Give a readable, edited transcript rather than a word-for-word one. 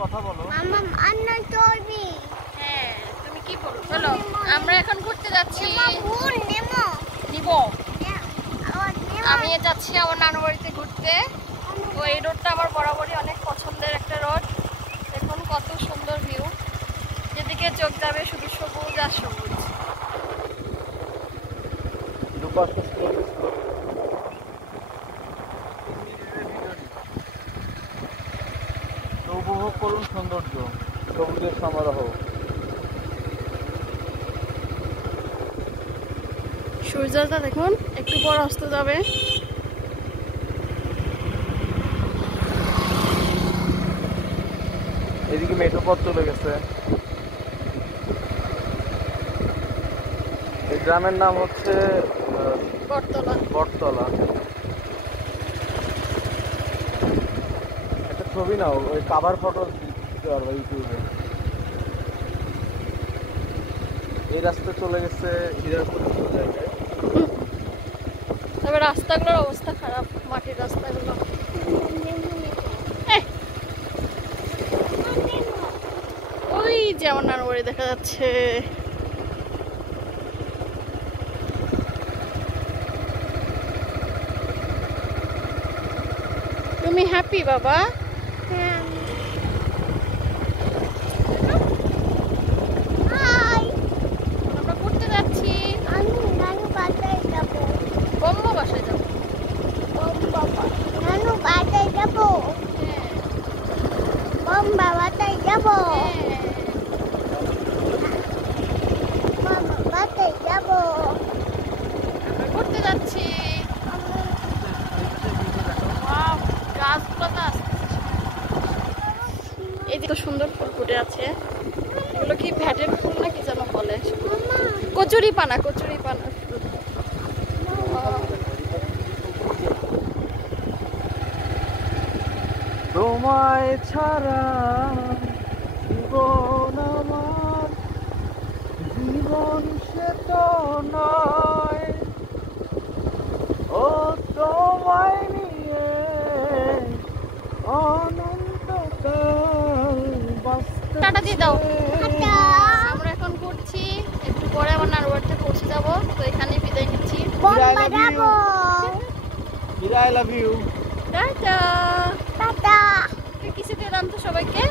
কথা বলো মামা আন্নাই চলবি হ্যাঁ তুমি কি বলো চলো আমরা এখন ঘুরতে যাচ্ছি নিব আমি যাচ্ছি আমার নানু বাড়িতে ঘুরতে তো এই রোডটা আমার বরাবরই অনেক পছন্দের একটা রোড দেখুন কত সুন্দর ভিউ যেদিকে চোখ যাবে শুধু সবুজ আর সবুজ উপভোগ করুন সৌন্দর্য সবুজের সমারোহ সূর্যটা দেখুন একটু পর অস্ত যাবে এদিকে মেট্রো পথ চলে গেছে এই গ্রামের নাম হচ্ছে বটতলা একটা ছবি নাও ওই কাভার ফটো দিতে পারবো ইউটিউবে এই রাস্তা চলে গেছে হিরারপুর জায়গায় তবে রাস্তাগুলোর অবস্থা খারাপ মাটির রাস্তাগুলো ওই যে আমার নানু বাড়ি দেখা যাচ্ছে তুমি হ্যাপি বাবা আমরা ঘুরতে যাচ্ছি নানু বাসায় যাবো বম্মা বাসায় যাবো নানু বাসায় যাবো বম্বা বাসায় যাবো বাসায় যাবো আমরা ঘুরতে যাচ্ছি গাছগুলো তো এই যে সুন্দর ফুল ফুটে আছে এগুলো কি ভ্যাটের ফুল না কি যেন বলে কচুরি পানা তোমায় ছাড়া জীবন আমার জীবন সে তো নয় ও তোমায় নিয়ে অনন্তকাল বাঁচতে টাটা দিয়ে দাও আমরা এখন ঘুরছি একটু পরে আমার নানু বাড়িতে পৌঁছে যাবো তো এখানেই বিদায় নিচ্ছি I love you. Tata tata কিছু দিয়ে দাম তো সবাইকে